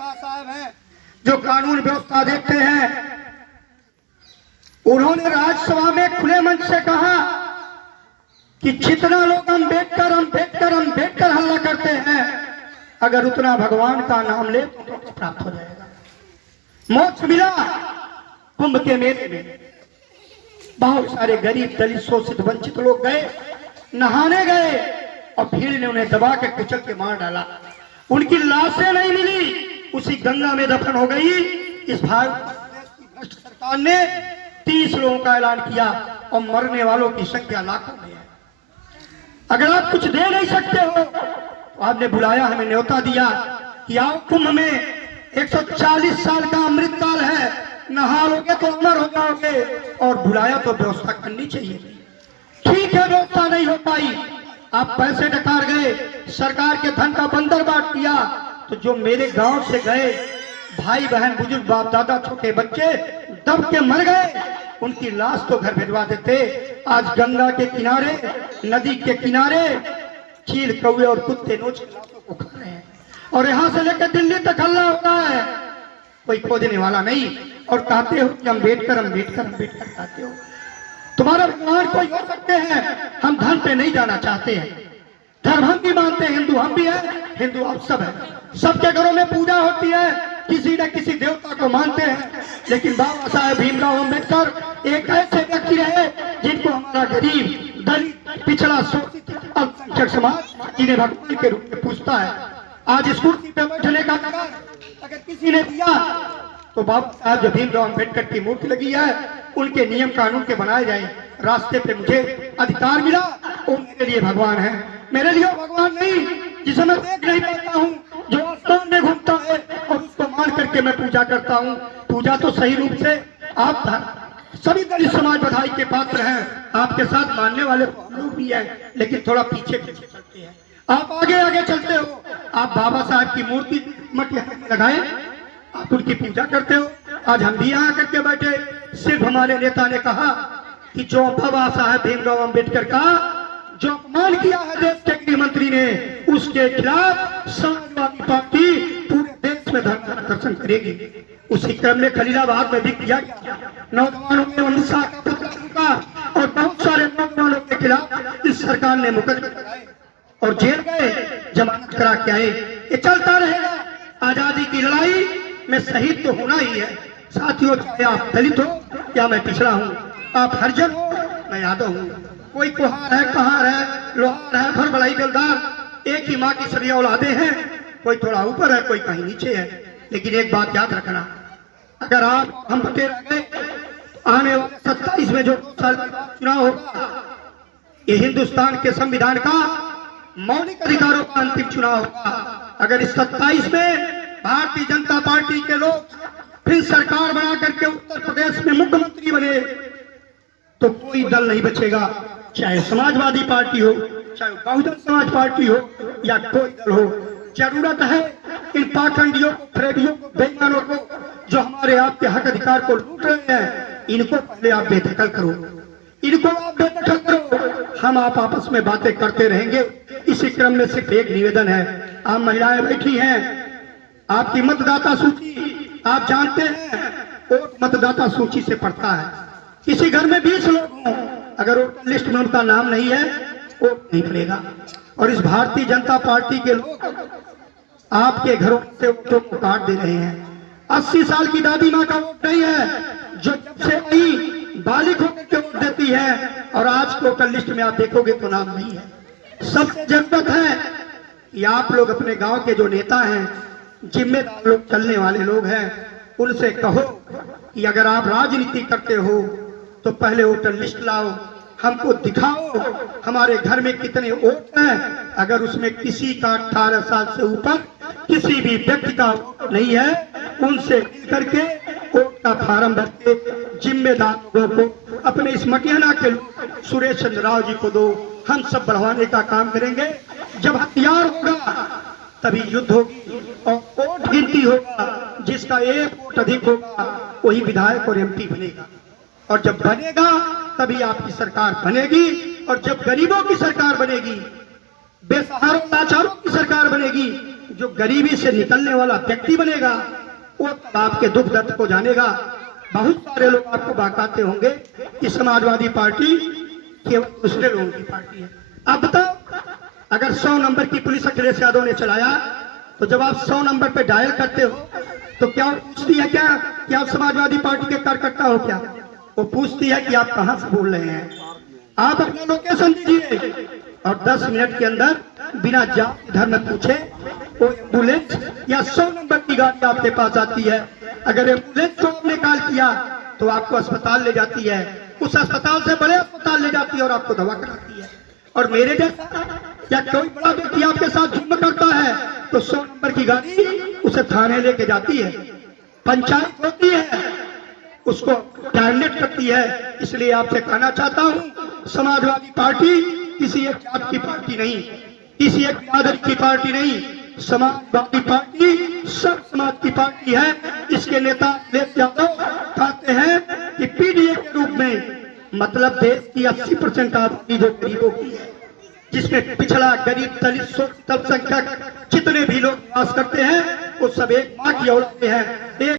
शाह साहब हैं जो कानून व्यवस्था देखते हैं, उन्होंने राज्यसभा में खुले मंच से कहा कि जितना लोग अम्बेडकर अम्बेडकर अम्बेडकर हल्ला करते हैं, अगर उतना भगवान का नाम ले तो मोक्ष प्राप्त हो जाएगा। मोक्ष मिला कुंभ के मेले में। बहुत सारे गरीब दलित शोषित वंचित लोग गए, नहाने गए और भीड़ ने उन्हें दबा के कुचल के मार डाला। उनकी लाशें नहीं मिली, उसी गंगा में दफन हो गई। इस भारत की भ्रष्ट सरकार ने 30 लोगों का ऐलान किया और मरने वालों की संख्या लाखों में है। अगर आप कुछ दे नहीं सकते हो तो आपने बुलाया, हमें न्योता दिया कि आओ कुंभ में 140 साल का अमृतकाल है, नहा लोगे तो अमर हो जाओगे, और बुलाया तो व्यवस्था करनी चाहिए। ठीक है, व्यवस्था नहीं हो पाई, आप पैसे डकार गए, सरकार के धन का बंदर बांट दिया, तो जो मेरे गांव से गए भाई बहन बुजुर्ग बाप दादा छोटे बच्चे दब के मर गए, उनकी लाश तो घर भिजवा देते। आज गंगा के किनारे, नदी के किनारे चील कौवे और कुत्ते नोच के लाशों को खा रहे हैं, और यहां से लेकर दिल्ली तक हल्ला हो रहा है, कोई खोदने वाला नहीं। और कहते हो कि अम्बेडकर अम्बेडकर अम्बेडकर कहते हो। तुम्हारा भगवान कोई हो सकते हैं, हम धर्म पे नहीं जाना चाहते हैं। धर्म हम भी मानते हैं, हिंदू हम भी हैं, हिंदू आप सब है, सबके घरों में पूजा होती है, किसी न किसी देवता को मानते हैं। लेकिन बाबा साहेब भीमराव अम्बेडकर एक ऐसे व्यक्ति रहे जिनको हमारा गरीब दलित पिछड़ा शोषित अल्पसंख्यक समाज जिन्हें भगवान के रूप में पूछता है। आज इस कुर्सी पे बैठने का अगर किसी ने दिया तो बाबा साहब जो भीमराव अम्बेडकर की मूर्ति लगी है, उनके नियम कानून के बनाए जाए। रास्ते पे मुझे अधिकार मिला, वो मेरे लिए भगवान है, मेरे लिए भगवान नहीं जिसे मैं देख नहीं पाता हूँ, जो आसमान में घूमता है और उसको मान करके मैं पूजा करता हूँ। पूजा तो सही रूप से आप सभी दलित समाज बधाई के पात्र हैं, आपके साथ मानने वाले हम लोग भी हैं, लेकिन थोड़ा पीछे पीछे चलते हैं, आप आगे आगे चलते हो। आप बाबा साहब की मूर्ति मटिया में लगाए, आप उनकी पूजा करते हो। आज हम भी यहाँ करके बैठे, सिर्फ हमारे नेता ने कहा कि जो बाबा साहब भीमराव अम्बेडकर का जो अपमान किया है देश के गृह मंत्री ने, उसके खिलाफ समाजवादी पार्टी पूरे देश में धरना प्रदर्शन करेगी। उसी क्रम में खलीलाबाद में भी किया गया, नौजवानों में हिंसा का पुतला फूका और बहुत सारे नौजवानों के खिलाफ इस सरकार ने मुकदमे लगाए और जेल गए, जमानत करा के आए। ये चलता रहेगा। आजादी की लड़ाई में शहीद तो होना ही है साथियों, चाहे आप दलित हो या मैं पिछड़ा हूँ, आप हरिजन हो मैं यादव हूँ, कोई कुहार है, कहार है, लोहार है, भर बड़ाई दिलदार, एक ही माँ की सभी औलादे हैं, कोई थोड़ा ऊपर है, कोई कहीं नीचे है। लेकिन एक बात याद रखना, अगर आप हम बटे रह गए, आने वाले 27 में जो 2 साल के बाद चुनाव होगा, ये हिंदुस्तान के संविधान का मौलिक अधिकारों का अंतिम चुनाव होगा। अगर इस 27 में भारतीय जनता पार्टी के लोग फिर सरकार बना करके उत्तर प्रदेश में मुख्यमंत्री बने, तो कोई दल नहीं बचेगा, चाहे समाजवादी पार्टी हो, चाहे बहुजन समाज पार्टी हो या कोई दल हो। जरूरत है इन पाखंडियों को, फरेबियों को, बेईमानों को, जो हमारे आपके हक अधिकार को लूट रहे हैं, इनको पहले आप बेदखल करो, इनको आप बेदखल करो। हम आप आपस में बातें करते रहेंगे। इसी क्रम में सिर्फ एक निवेदन है, आप महिलाएं बैठी हैं, आपकी मतदाता सूची आप जानते हैं, वोट मतदाता सूची से पड़ता है। किसी घर में 20 लोग हों, अगर वोटर लिस्ट में उनका नाम नहीं है, वोट नहीं मिलेगा। और इस भारतीय जनता पार्टी के लोग आपके घरों से वोटों को काट दे रहे हैं। 80 साल की दादी माँ का वोट नहीं है, जो जब से आई बालिग होकर के वोट देती है, और आज वोटर लिस्ट में आप देखोगे तो नाम नहीं है। सबसे जरूरत है कि आप लोग अपने गांव के जो नेता हैं, जिम्मेदार लोग, चलने वाले लोग हैं, उनसे कहो कि अगर आप राजनीति करते हो तो पहले वोटर लिस्ट लाओ, हमको दिखाओ हमारे घर में कितने वोट हैं। अगर उसमें किसी का 18 साल से ऊपर किसी भी व्यक्ति का वोट नहीं है, उनसे करके वोट का फार्म भर के जिम्मेदार लोगों को, अपने इस मटियाना के लोग सुरेश चंद्र राव जी को दो। हम सब बढ़वाने का काम करेंगे। जब हथियार होगा तभी युद्ध होगी और वोट गिनती होगा, जिसका एक वोट अधिक होगा वही विधायक और एमपी बनेगा, और जब बनेगा तभी आपकी सरकार बनेगी। और जब गरीबों की सरकार बनेगी, बेसहारों लाचारों की सरकार बनेगी, जो गरीबी से निकलने वाला व्यक्ति बनेगा वो तब आपके दुख दर्द को जानेगा। बहुत सारे लोग आपको बहकाते होंगे कि समाजवादी पार्टी केवल दूसरे लोगों की पार्टी है। अब बताओ, अगर 100 नंबर की पुलिस अखिलेश यादव ने चलाया तो जब आप 100 नंबर पे डायल करते हो तो क्या वो पूछती है क्या कि आप समाजवादी पार्टी के कार्यकर्ता हो क्या? वो पूछती है कि आप कहां से बोल रहे हैं, आप अपना लोकेशन दीजिए। और 10 मिनट के अंदर बिना जात धर्म पूछे वो एम्बुलेंस या 100 नंबर की गाड़ी आपके पास आती है। अगर एम्बुलेंस को आपने कॉल किया तो आपको अस्पताल ले जाती है, उस अस्पताल से बड़े अस्पताल ले जाती है और आपको दवा कराती है। और मेरे जैसा या कोई बड़ा व्यक्ति आपके साथ जुर्म करता है तो 100 नंबर की गाड़ी उसे थाने लेके जाती है, पंचायत होती है, उसको टर्मिनेट करती है। इसलिए आपसे कहना चाहता हूं, समाजवादी पार्टी किसी एक जात की पार्टी नहीं, किसी एक बिरादरी की पार्टी नहीं, समाजवादी पार्टी सब समाज की पार्टी है। इसके नेता अखिलेश यादव कहते हैं कि पीडीए के रूप में, मतलब देश की 80% आबादी जो गरीबों की है, जिसमें पिछड़ा, गरीब, दलित, शोषित, अल्पसंख्यक जितने भी लोग निवास करते हैं वो सब एक मां की औलादें हैं।